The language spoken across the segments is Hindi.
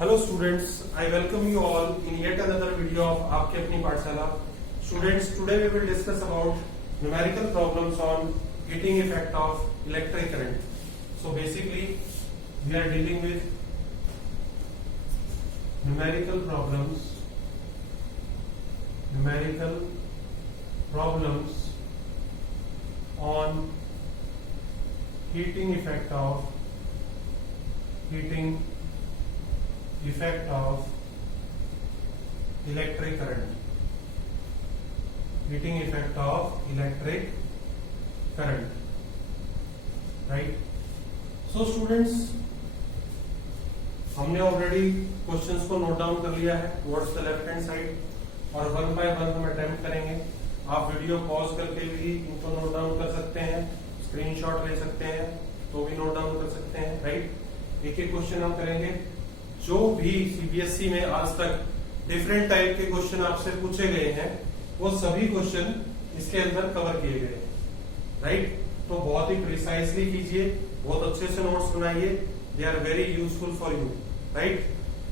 Hello students, I welcome you all in yet another video of आपकी अपनी पाठशाला. Students, today we will discuss about numerical problems on heating effect of electric current. So basically we are dealing with numerical problems on heating effect of electric current. Heating effect of electric current. Right? So students, हमने ऑलरेडी क्वेश्चंस को नोट डाउन कर लिया है towards the left hand side और वन बाय वन हम अटेम्प्ट करेंगे. आप वीडियो पॉज करके भी इनको नोट डाउन कर सकते हैं, स्क्रीनशॉट ले सकते हैं तो भी नोट डाउन कर सकते हैं. राइट? एक एक क्वेश्चन हम करेंगे. जो भी सीबीएसई में आज तक डिफरेंट टाइप के क्वेश्चन आपसे पूछे गए हैं वो सभी क्वेश्चन इसके अंदर कवर किए गए. राइट? तो बहुत ही प्रिसाइसली कीजिए, बहुत अच्छे से नोट्स बनाइए. They are very useful for you. Right?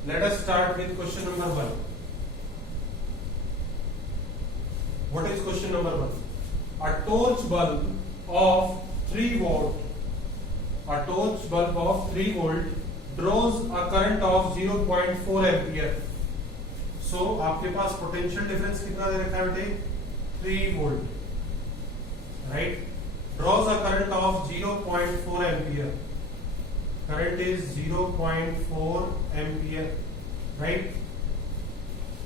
Let us start with question number 1. What is question number 1? A torch bulb of 3 volt draws a current of 0.4 ampere. So आपके पास पोटेंशियल डिफरेंस कितना दे रखा है बेटे? 3 volt. Right? draws a current of 0.4 ampere. Current is 0.4 ampere. Right?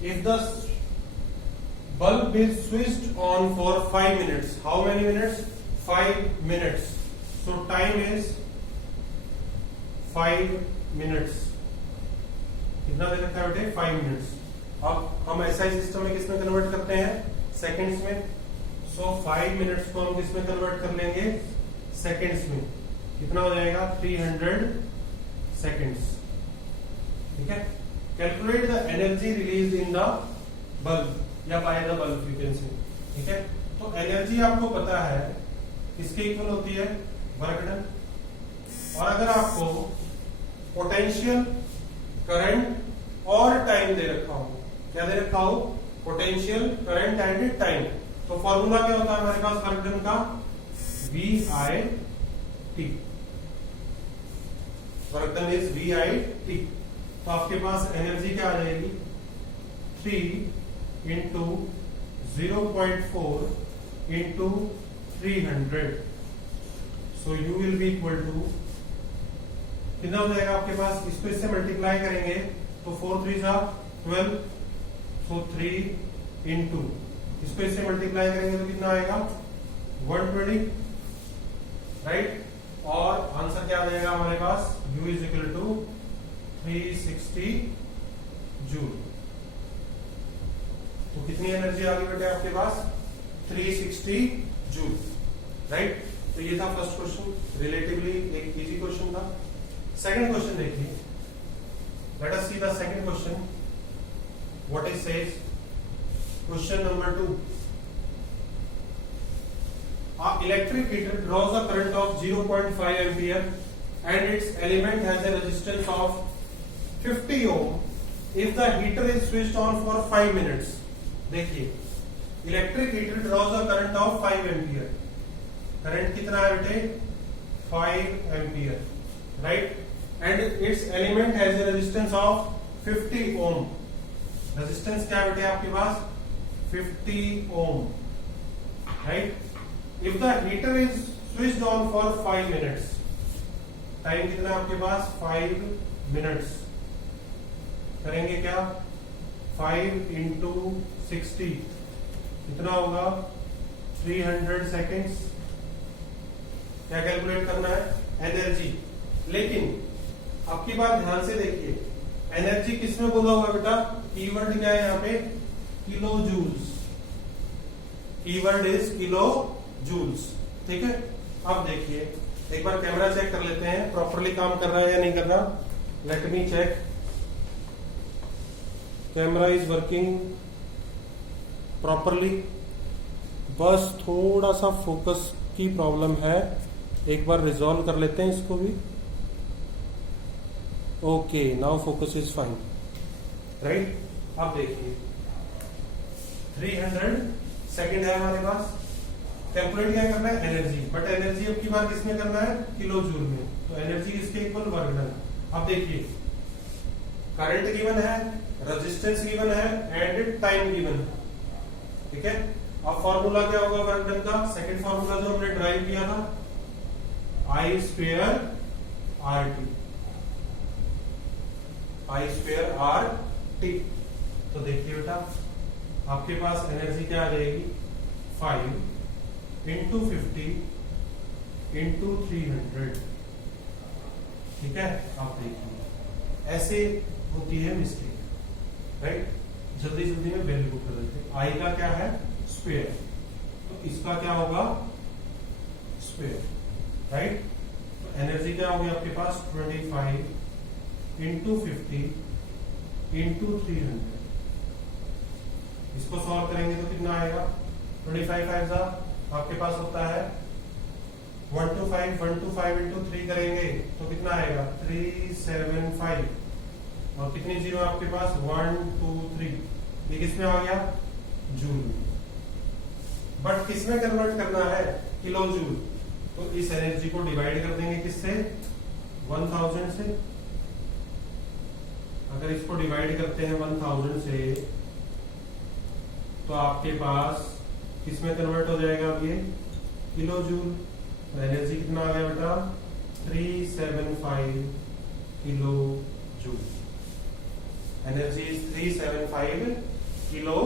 If the bulb is switched on for 5 minutes, how many minutes? 5 minutes. So time is 5 minutes. कितना दे रखा है बेटे? 5 minutes. अब हम एसआई सिस्टम में किसमें कन्वर्ट करते हैं? सेकेंड्स में. सो 5 मिनट्स को हम किसमें कन्वर्ट कर लेंगे? सेकेंड्स में. कितना हो जाएगा? 300 सेकेंड्स. ठीक है? Calculate the energy release in the bulb या बाय द बल्ब फ्रीक्वेंसी. ठीक है? तो एनर्जी आपको पता है किसके इक्वल होती है? Work done. और अगर आपको पोटेंशियल, करंट और टाइम दे रखा हो, क्या दे रखा हो? Potential, current and time. तो फॉर्मूला क्या होता है हमारे पास वर्क डन का? VIT. Work done is VIT. तो आपके पास एनर्जी क्या आ जाएगी? 3 into 0.4 into 300. So U will be equal to कितना हो जाएगा आपके पास? इसको इससे मल्टीप्लाई करेंगे तो 4 3 12. सो 3 इंटू इसको इससे मल्टीप्लाई करेंगे तो कितना आएगा? 120. राइट? और आंसर क्या आ जाएगा हमारे पास? U is equal to 360 joule. तो कितनी एनर्जी आ गई बेटे आपके पास? 360 जूल. राइट? तो ये था फर्स्ट क्वेश्चन. रिलेटिवली एक इजी क्वेश्चन था. सेकंड क्वेश्चन देखिए. Let us see the second question. What it says? Question number 2. A electric heater draws a current of 0.5 ampere and its element has a resistance of 50 ohm if the heater is switched on for 5 minutes. देखिए, electric heater draws a current of 5 ampere. Current कितना है बेटे? 5 ampere. Right? And its element has a resistance of 50 ohm. Resistance क्या बेटे आपके पास? 50 ohm. Right? If the heater is switched on for 5 minutes, time कितना है आपके पास? 5 minutes. करेंगे क्या? 5 इंटू 60 कितना होगा? 300 सेकेंड्स. क्या कैलकुलेट करना है? एनर्जी. लेकिन अब की बात ध्यान से देखिए, एनर्जी किसमें बोला हुआ बेटा? कीवर्ड क्या है यहाँ पे? Kilo joules. Keyword is kilo joules. ठीक है? अब देखिए, एक बार कैमरा चेक कर लेते हैं प्रॉपरली काम कर रहा है या नहीं कर रहा. Let me check. Camera is working properly. बस थोड़ा सा फोकस की प्रॉब्लम है. एक बार रिजॉल्व कर लेते हैं इसको भी. Okay, now focus is fine, right. अब देखिए 300 सेकेंड है हमारे पास। कैलकुलेट क्या करना है, एनर्जी, बट एनर्जी अब की बार किसमें करना है, किलो जूल में। तो एनर्जी इसके इक्वल वर्क डन। अब देखिए करंट गिवन है, रेजिस्टेंस गिवन है एंड टाइम गिवन है, ठीक है। अब फॉर्मूला क्या होगा वर्क डन का, सेकंड फॉर्मूला जो हमने ड्राइव किया था, आई स्क्वायर आर टी, आई स्क्वायर आर टी। तो देखिए बेटा आपके पास एनर्जी क्या आ जाएगी, 5 इंटू 50 इंटू 300, ठीक है। आप देखिए ऐसे होती है मिस्टेक, राइट। जल्दी जल्दी में वैल्यू पुट कर देते हैं। आई का क्या है, स्क्वायर, तो इसका क्या होगा, स्क्वायर, राइट। तो एनर्जी क्या होगी आपके पास, 25 इंटू 50 इंटू 300। इसको सॉल्व करेंगे तो कितना आएगा, 25 5 आपके पास होता है 125, 125 इंटू 3 करेंगे तो कितना आएगा, 375। और कितनी जीरो आपके पास, 1 2 3, ये किसमें आ गया, जूल। बट किसमें कन्वर्ट करना है, किलो जूल। तो इस एनर्जी को डिवाइड कर देंगे किससे, 1000 से। अगर इसको डिवाइड करते हैं 1000 से तो आपके पास किसमें कन्वर्ट हो जाएगा, अब ये किलो जूल। तो एनर्जी कितना आ गया बेटा, 375 kilo joule. Energy is 375 kilo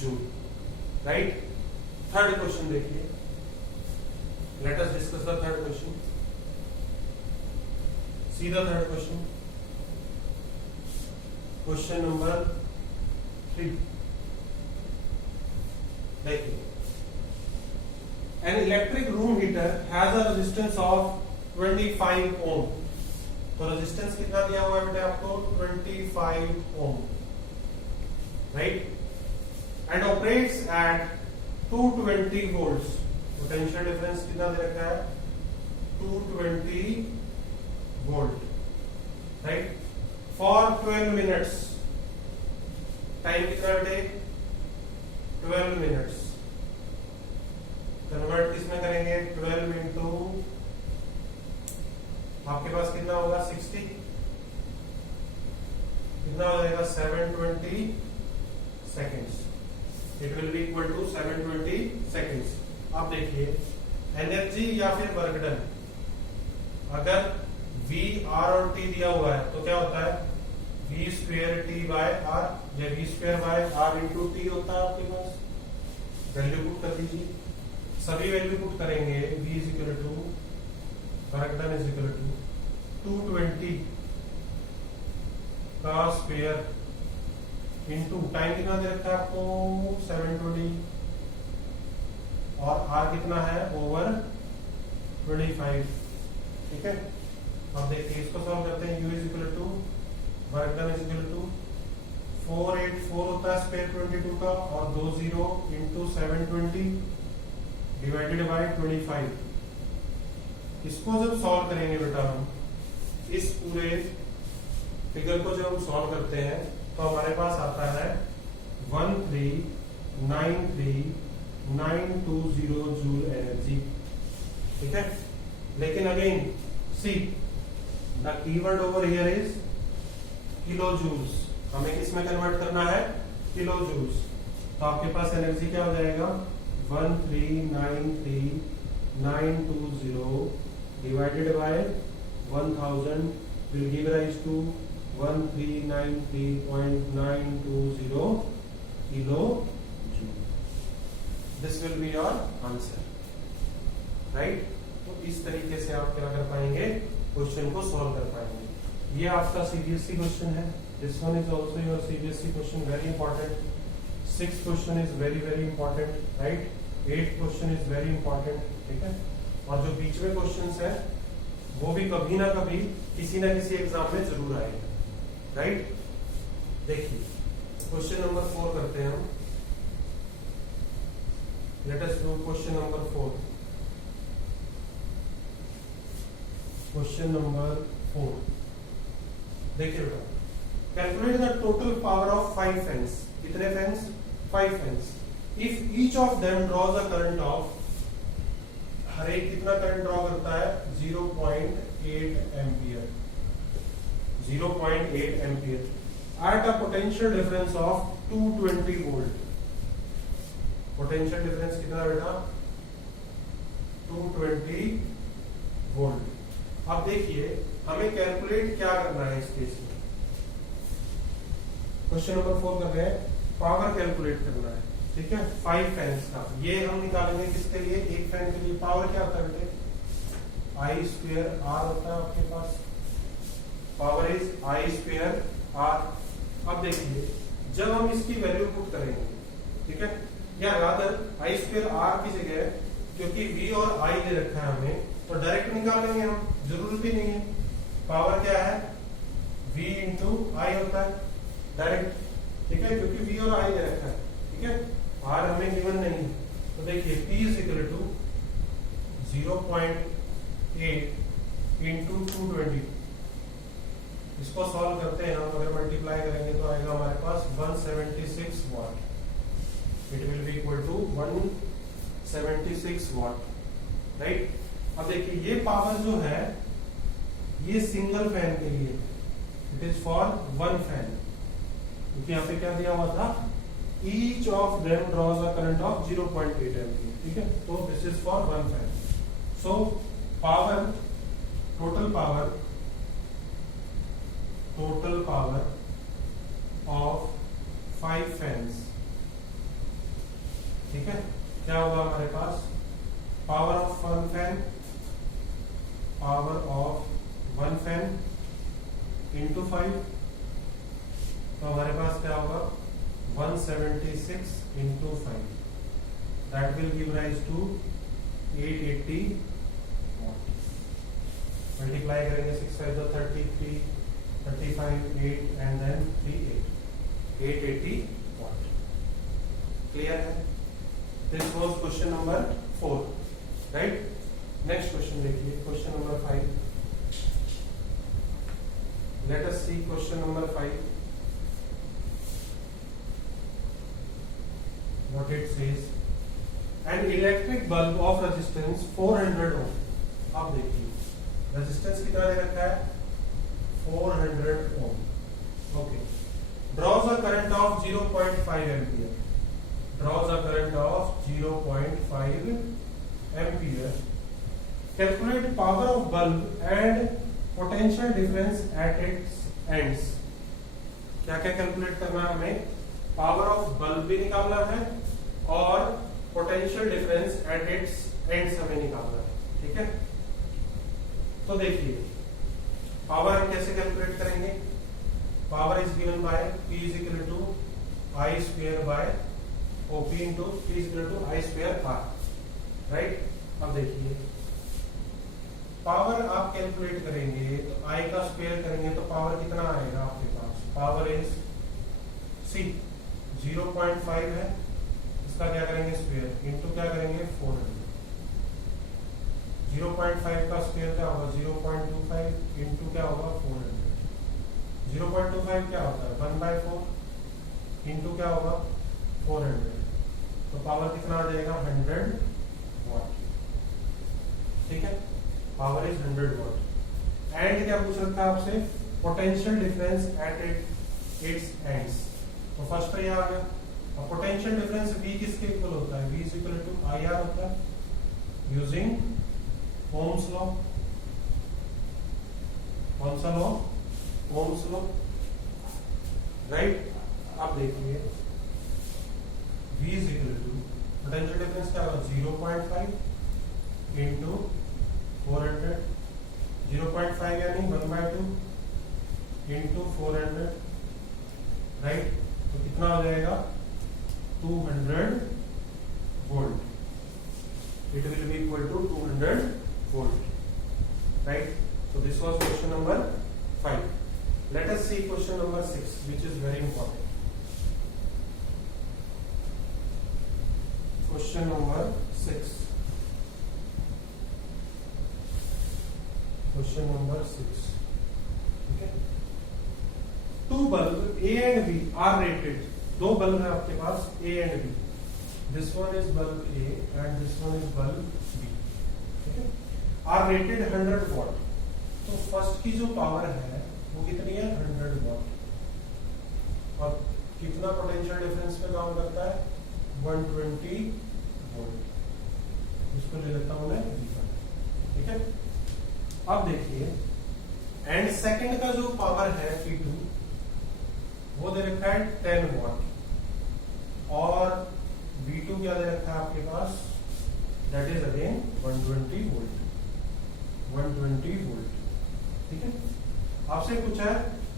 joule, right. Third question देखिए, let us discuss the third question. See the third question, question number 3। देखिए an electric room heater has a resistance of 25 ohm। तो रेजिस्टेंस कितना दिया हुआ है बेटा आपको, 25 ohm, right. And operates at 220 volts. Potential difference कितना दे रखा है, 220 volt, right, for 12 minutes. Time कितना बेटे, 12 मिनट्स। कन्वर्ट किसमें करेंगे, 12 इंटू आपके पास कितना होगा, 60, कितना हो जाएगा, 720 seconds. It will be equal to 720 seconds. आप देखिए एनर्जी या फिर वर्क डन, अगर V R और T दिया हुआ है तो क्या होता है, V square T by R, या V square by R into T होता है आपके पास। वैल्यू पुट कर दीजिए, सभी वैल्यू पुट करेंगे। V is equal to work done is equal to 220 का स्क्वायर इंटू टाइम कितना दे रखा है आपको, 720, और R कितना है, ओवर 25, ठीक है। अब देखिए इसको सॉल्व करते हैं। U is equal to work done is equal to 484 होता है स्क्वायर 22 का, और 20 इंटू 720 डिवाइडेड बाय 25। इसको जब सॉल्व करेंगे बेटा हम, इस पूरे फिगर को जब हम सॉल्व करते हैं तो हमारे पास आता है 1393920 जूल एनर्जी, ठीक है। लेकिन again see the keyword over here is kilo joules. हमें किसमें कन्वर्ट करना है, किलो जूल्स। तो आपके पास एनर्जी क्या हो जाएगा, 1393920 divided by 1000 will give rise to 1393.920 kilojoule. This will be your answer, right? तो इस तरीके से आप क्या कर पाएंगे, क्वेश्चन को सॉल्व कर पाएंगे। ये आपका सीबीएसई क्वेश्चन है। This one is also your CBSE question, very important. 6th question is very very important, right? 8th question is very important, ठीक है। और जो बीच में क्वेश्चंस है वो भी कभी ना कभी किसी ना किसी एग्जाम में जरूर आएगा, राइट। देखिए क्वेश्चन नंबर 4 करते हैं हम। Let us do question number 4। Question number 4, देखिए बेटा, calculate the total power of 5 fans. कितने fans? 5 fans. If each of them draws a current of, हर एक कितना करंट ड्रॉ करता है? 0.8 ampere. 0.8 ampere at a potential difference of 220 volt. Potential difference कितना बेटा? 220 वोल्ट। अब देखिए हमें कैलकुलेट क्या करना है इस केस में। क्वेश्चन नंबर 4 कर रहे हैं, पावर कैलकुलेट करना है, ठीक है, 5 फैंस का। ये हम निकालेंगे किसके लिए? एक फैन के लिए। पावर क्या होता है बेटे? आई स्क्वायर आर होता है आपके पास। Power is I square R. अब देखिए जब हम इसकी वैल्यू पुट करेंगे, ठीक है, या रादर आई स्क्वायर आर की जगह, क्योंकि वी और आई दे रखा है हमें, तो डायरेक्ट निकाल लेंगे हम, जरूरत ही नहीं है। पावर क्या है? V इंटू आई होता है डायरेक्ट, ठीक है, क्योंकि V और I दे रखा है, ठीक है, R हमें गिवन नहीं है। तो देखिए P is equal to 0.8 into 220। इसको सॉल्व करते हैं हम, अगर मल्टीप्लाई करेंगे तो आएगा हमारे पास 176 watt. It will be equal to 176 watt, right. अब देखिए ये पावर जो है ये सिंगल फैन के लिए, it is for one fan, क्योंकि यहाँ पे क्या दिया हुआ था? Each of them draws a current of 0.8 ampere, ठीक है, तो this is for one fan. So power, total power of 5 fans, ठीक है, क्या होगा हमारे पास? Power of one fan, power of one fan into 5, तो हमारे पास क्या होगा? 176 into 5, that will give rise to 880 watt. Multiply करेंगे 6 5 तो 33, 35, 8 एंड देन 38, 880 वाट। क्लियर है? This was question number 4, right. Next question देखिए, question number 5। Let us see question number 5. What it says? An electric bulb of resistance 400 ohm. अब देखिए रेजिस्टेंस कितना दे रखा है? 400 ohm. Okay. Draws a current of 0.5 ampere. Draws a current of 0.5 ampere. Calculate power of bulb and potential difference at its ends. क्या क्या कैलकुलेट करना है हमें? पावर ऑफ बल्ब भी निकालना है और potential difference at its ends हमें निकालना है, ठीक है। तो देखिए पावर हम कैसे कैलकुलेट करेंगे? Power is given by P is equal to I square by OP into P is equal to I square R, right. अब देखिए पावर आप कैलकुलेट करेंगे तो I का स्क्वायर करेंगे तो पावर कितना आएगा आपके पास? पावर इज C 0.5 है, इसका क्या करेंगे? स्क्वायर इंटू क्या करेंगे? 400। 0.5 का स्क्वायर क्या होगा? 0.25 इंटू क्या होगा? 400। 0.25 क्या होता है? 1/4 इंटू क्या होगा? 400। तो पावर कितना आ जाएगा? 100 वाट, ठीक है। Power is 100 watt. एंड क्या पूछ रखा है आपसे? Potential difference at its ends. तो फर्स्ट तो ये आ गया। अब पोटेंशियल डिफरेंस V किसके इक्वल होता है? V is equal to IR होता है यूजिंग ओम्स लॉ। कौन सा लॉ? Ohm's law, right. अब देखिए V is equal to potential difference क्या होगा? 0.5 इंटू 400, 0.5 यानी 1/2 इंटू 400, राइट। तो कितना हो जाएगा? 200 volt. It will be equal to 200 volt, right. So this was question number 5. Let us see question number 6, which is very important. Question number 6. Question number 6. Okay. bulb A and B are rated. दो बल्ब है आपके पास A and B. This one is bulb A and this one is bulb B. ठीक है? Are rated 100 watt. तो फर्स्ट की जो पावर है वो कितनी है 100 watt और कितना पोटेंशियल डिफरेंस पे काम करता है 120 वोल्ट. इसको ले लेता हूं मैं V1. ठीक है. अब देखिए एंड सेकंड का जो पावर है P2 वो दे रखा है 10 वॉट और V2 क्या दे रखा है आपके पास that is again 120 volt. 120 volt. ठीक है. आपसे पूछा है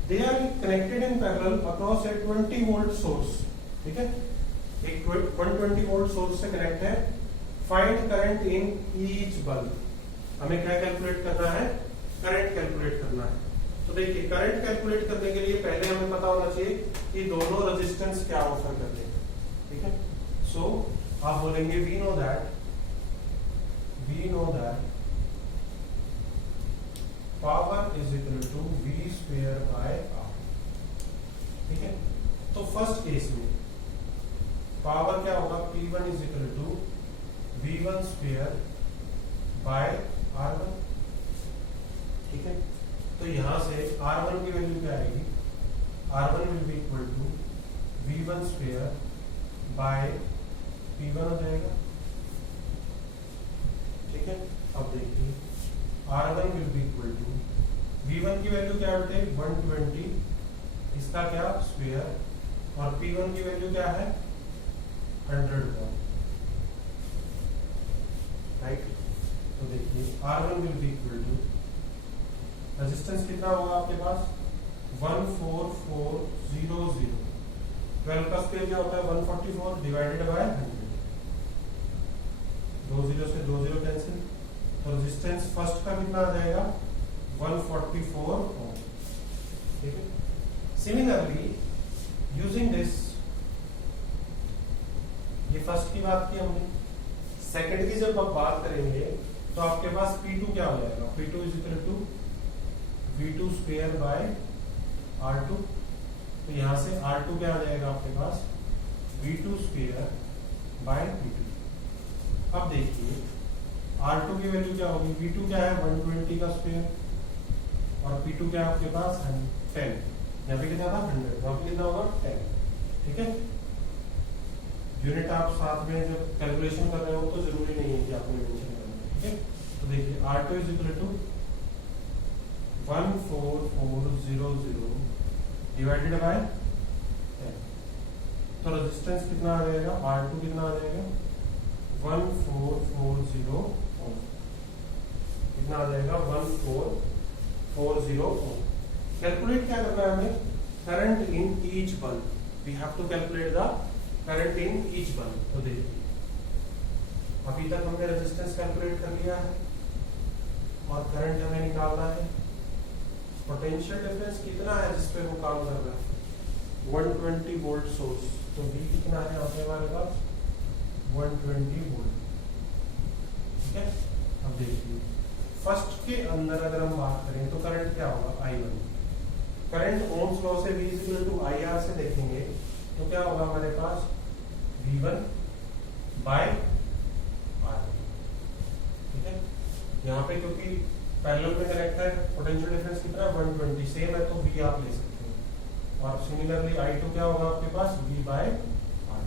they are connected in parallel across a 20 volt source. ठीक है. एक 120 वोल्ट सोर्स से कनेक्ट है. Find current in each bulb. हमें क्या कैलकुलेट करना है करंट कैलकुलेट करना है. तो देखिए करंट कैलकुलेट करने के लिए पहले हमें पता होना चाहिए कि दोनों रेजिस्टेंस क्या ऑफर करते हैं. ठीक है. सो आप बोलेंगे we know that power is equal to V square by R. ठीक है. तो फर्स्ट केस में पावर क्या होगा P1 is equal to V1 square by R1. ठीक है. तो यहां से R1 की वैल्यू क्या आएगी R1 will be equal to V1 square by P1 हो जाएगा. ठीक है. अब देखिए R1 will be equal to V1 की वैल्यू क्या होती है 120 इसका क्या स्क्वायर और P1 की वैल्यू क्या है 100 वॉट. राइट. तो देखिए R1 will be equal to resistance कितना होगा आपके पास 14400. 12 का स्क्वायर क्या होता है 144 डिवाइडेड बाय 100. 2 जीरो से 2 जीरो कैंसिल. तो रेजिस्टेंस फर्स्ट का कितना आ जाएगा 144 ओम. ठीक है. सिमिलरली यूजिंग दिस ये फर्स्ट की बात की हमने. सेकंड की जब आप बात करेंगे तो आपके पास P2 क्या हो जाएगा P2 is equal to V2 square by R2. तो यहां से R2 क्या आ जाएगा आपके पास V2 स्क्वायर बाय P2. अब देखिए R2 की वैल्यू क्या होगी V2 क्या है 120 का स्क्वायर और P2 क्या है आपके पास 10. यहाँ पे कितना था 100 वहां पे कितना होगा 10. ठीक है. यूनिट आप साथ में जब कैलकुलेशन कर रहे हो तो जरूरी नहीं है कि आपको मेंशन करना. ठीक है. तो देखिए R2 is equal to 14400 divided by 10. तो रेजिस्टेंस कितना आ जाएगा R2 कितना आ जाएगा 1440 ओम. कितना आ जाएगा 1440 ओम. कैलकुलेट क्या करना है हमें current in each bulb. We have to calculate the current in each bulb. तो देखिए अभी तक हमने रेजिस्टेंस कैलकुलेट कर लिया है और करंट हमें निकालना है. पोटेंशियल डिफरेंस कितना है जिस पे वो काम कर रहा है 120 वोल्ट सोर्स. तो V कितना है यहाँ पे हमारे पास 120 वोल्ट. ठीक है. अब देखिए फर्स्ट के अंदर अगर हम बात करें तो करंट क्या होगा I1. करंट ओम्स लॉ से V इक्वल टू IR से देखेंगे तो क्या होगा हमारे पास V1 बाय R. ठीक है. यहाँ पे क्योंक't पैरेलल में कनेक्ट है पोटेंशियल डिफरेंस कितना 120 सेम है तो V आप ले सकते हैं. और सिमिलरली I2 क्या होगा आपके पास V बाय R.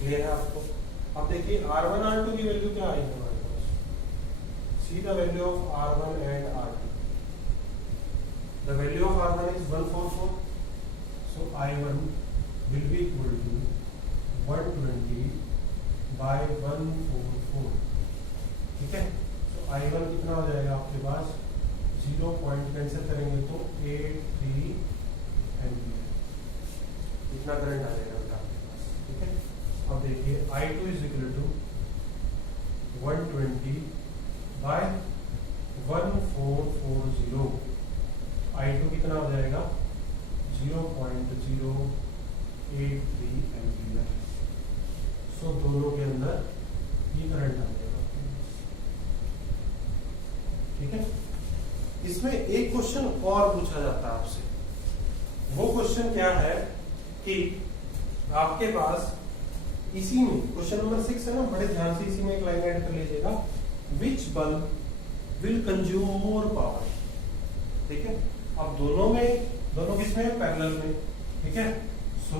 क्लियर है आपको. अब देखिए R1 R2 की वैल्यू क्या आएगी हमारे पास. See the value of R1 and R2. The value of R1 is 144. So I1 will be equal to 120 by 144. ठीक है. I1 कितना हो जाएगा आपके पास 0 पॉइंट कैंसिल करेंगे तो 83 एम्पियर. इतना करंट आ जाएगा आपके पास. ठीक है. अब देखिए I2 is equal to 120 bye 1440. I2 कितना हो जाएगा 0.083 एम्पियर. सो दोनों के अंदर ये करंट आ जाएगा. ठीक है. इसमें एक क्वेश्चन और पूछा जाता है आपसे वो क्वेश्चन क्या है कि आपके पास इसी में क्वेश्चन नंबर 6 है ना, बड़े ध्यान से इसी में एक लाइन ऐड कर लीजिएगा। Which bulb will consume more power. ठीक है, अब दोनों किसमें, पैरेलल में। ठीक है, so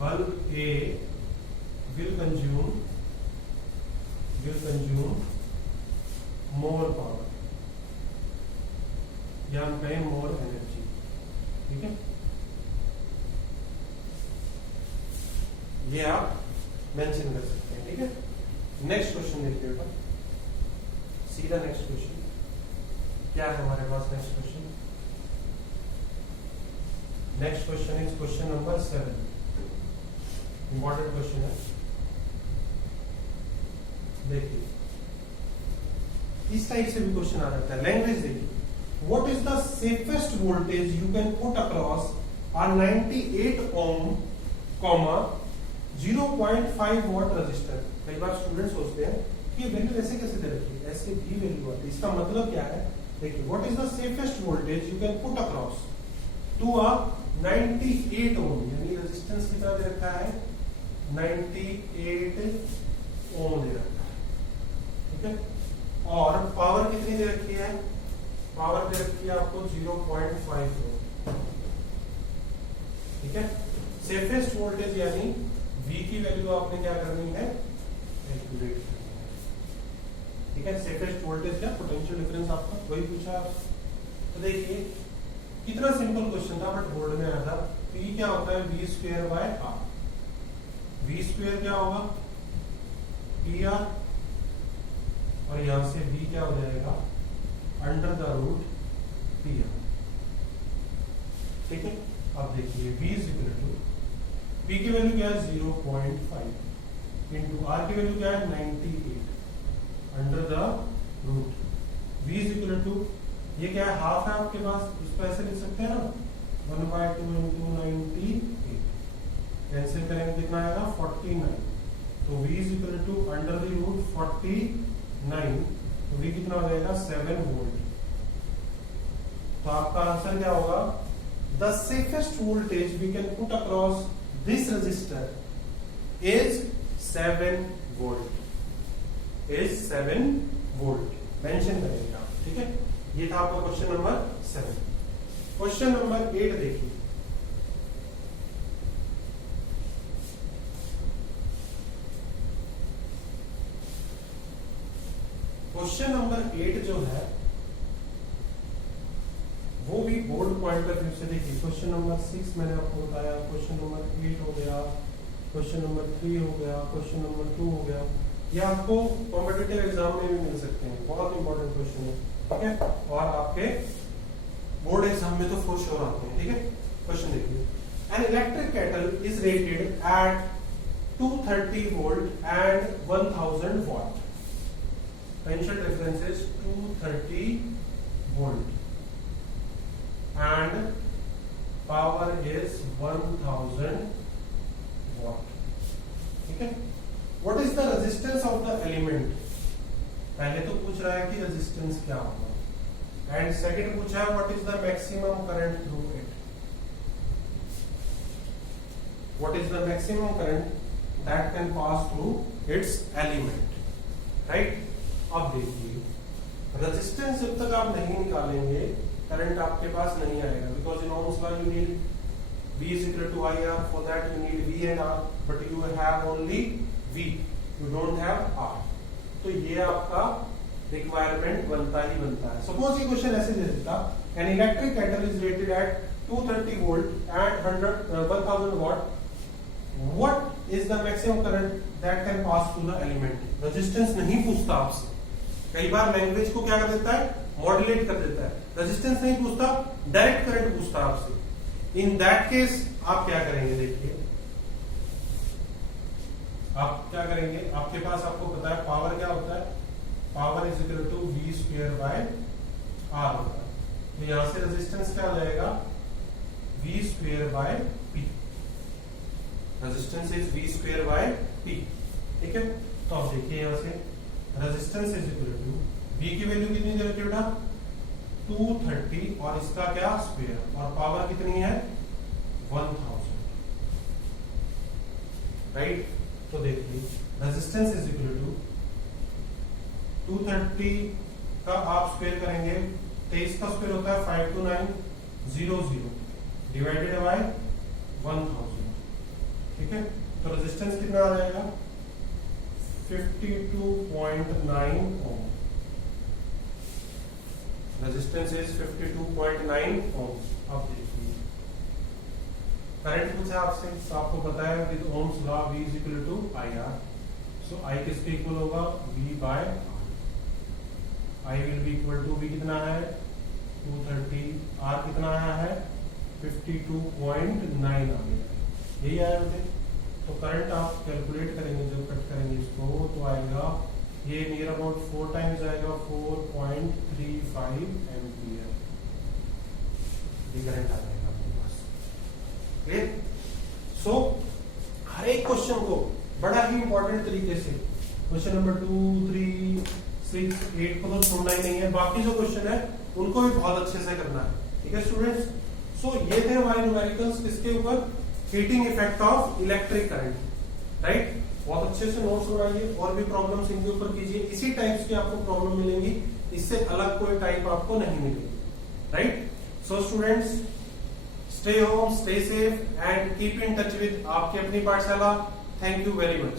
bulb A will consume more power, या हम कहें मोर एनर्जी। ठीक है, ये आप मेंशन कर सकते हैं। ठीक है, नेक्स्ट क्वेश्चन देखिए बेटा, सीधा नेक्स्ट क्वेश्चन क्या है हमारे पास। Next question is question number 7, important question है। देखिए, इस टाइप से भी क्वेश्चन आ जाता है। लैंग्वेज देखिए, what is the safest voltage you can put across a 98 ohm, 0.5 what register. कई बार स्टूडेंट सोचते हैं कि ये वैल्यू ऐसे कैसे दे रखी है, ऐसे भी वैल्यू आती है। इसका मतलब क्या है, देखिए, what is the safest voltage you can put across to a 98 ohm, यानी रेजिस्टेंस कितना दे रखा है, 98 ओम दे रखा है। ठीक है, और पावर कितनी दे रखी है, पावर दे रखी है आपको 0.5 ओम। ठीक है, सेफेस्ट वोल्टेज यानी V की वैल्यू आपने क्या करनी है, कैलकुलेट करनी है। ठीक है, सेफेस्ट वोल्टेज क्या, पोटेंशियल डिफरेंस आपका वही पूछा। तो देखिए कितना सिंपल क्वेश्चन था, बट बोर्ड में आया था। P क्या होता है, V square by R। V square क्या होगा, PR, और यहां से V क्या हो जाएगा, अंडर द रूट PR। ठीक है, अब देखिए V is equal to, P की वैल्यू क्या है 0.5 इंटू R की वैल्यू क्या है 98 under the root. V is equal to, ये क्या है, हाफ है आपके पास, इसको ऐसे लिख सकते हैं ना, 1/2 इंटू 98, कैंसिल करेंगे कितना आएगा 49। तो V is equal to under the root 49, तो V कितना हो जाएगा 7 वोल्ट। तो आपका आंसर क्या होगा, the safest voltage V can put across this resistor is 7 volt, mention करेंगे आप। ठीक है, ये था आपका क्वेश्चन नंबर 7। क्वेश्चन नंबर 8 देखिए, क्वेश्चन नंबर 8 जो है वो भी बोर्ड पॉइंट ऑफ व्यू से देखिए। क्वेश्चन नंबर 6 मैंने आपको बताया, क्वेश्चन नंबर 8 हो गया, क्वेश्चन नंबर 3 हो गया, क्वेश्चन नंबर 2 हो गया। ये आपको कॉम्पिटिटिव एग्जाम में भी मिल सकते हैं, बहुत इंपॉर्टेंट क्वेश्चन है। ठीक है, और आपके बोर्ड एग्जाम में तो फॉर श्योर आते हैं। ठीक है, क्वेश्चन देखिए, an electric kettle is rated eight 230 volt and 1000 what. Potential difference is 230 volt and power is 1000 watt. ठीक है, what is the resistance of the element? पहले तो पूछ रहा है कि रेजिस्टेंस क्या होगा, एंड सेकंड पूछा है what is the maximum current through it? What is the maximum current that can pass through its element? Right? अब देखिए, रेजिस्टेंस जब तक आप नहीं निकालेंगे करंट आपके पास नहीं आएगा, because in Ohm's law you need V is equal to IR, for that you need V and R, but you have only V, you don't have R. तो ये आपका रिक्वायरमेंट बनता ही बनता है। सपोज ये क्वेश्चन ऐसे दे देता, an electric kettle is rated eight 230 volt and 1000 what, what is the maximum current that can pass through the element. Resistance नहीं पूछता आपसे, कई बार लैंग्वेज को क्या कर देता है, मॉड्यूलेट कर देता है। रेजिस्टेंस नहीं पूछता, डायरेक्ट करंट पूछता आपसे। इन दैट केस आप क्या करेंगे, देखिए आप क्या करेंगे, आपके पास आपको पता है पावर क्या होता है, power is equal to V square by R होता है। तो यहां से रेजिस्टेंस क्या हो जाएगा, V square by P। Resistance is V square by P। ठीक है, तो आप देखिए यहां से resistance is equal to V की वैल्यू कितनी दे रखी है बेटा, 230 और इसका क्या स्क्वायर, और पावर कितनी है 1000, राइट। तो देखिए रेजिस्टेंस इज इक्वल टू 230 का आप स्क्वायर करेंगे, 23 का स्क्वायर होता है 52900 डिवाइडेड बाय 1000, ठीक है। तो रेजिस्टेंस कितना आ जाएगा 52.9 ओम। रेजिस्टेंस इज 52.9 ओम। अब देखिए करंट पूछा आपसे, तो आपको पता है with Ohm's law V is equal to IR। So I किसके इक्वल होगा V by R। I will be equal to V कितना है 230, R कितना आया है 52.9 आ गया, यही आया मुझे। तो करंट आप कैलकुलेट करेंगे, जब कट करेंगे इसको तो आएगा ये नियर अबाउट 4 टाइम्स आएगा 4.35 एम्पियर, ये करंट आ जाएगा आपके पास। क्लियर। सो हर एक क्वेश्चन को बड़ा ही इंपॉर्टेंट तरीके से क्वेश्चन नंबर 2, 3, 6, 8 को तो छोड़ना ही नहीं है, बाकी जो क्वेश्चन है उनको भी बहुत अच्छे से करना है, ठीक है स्टूडेंट्स। सो ये थे हमारे न्यूमेरिकल्स किसके ऊपर, heating effect of electric current, right. बहुत अच्छे से नोट्स बनाइए और भी प्रॉब्लम्स इनके ऊपर कीजिए, इसी टाइप्स की आपको प्रॉब्लम मिलेंगी, इससे अलग कोई टाइप आपको नहीं मिलेगी, right. So students stay home, stay safe and keep in touch with आपकी अपनी पाठशाला। Thank you very much.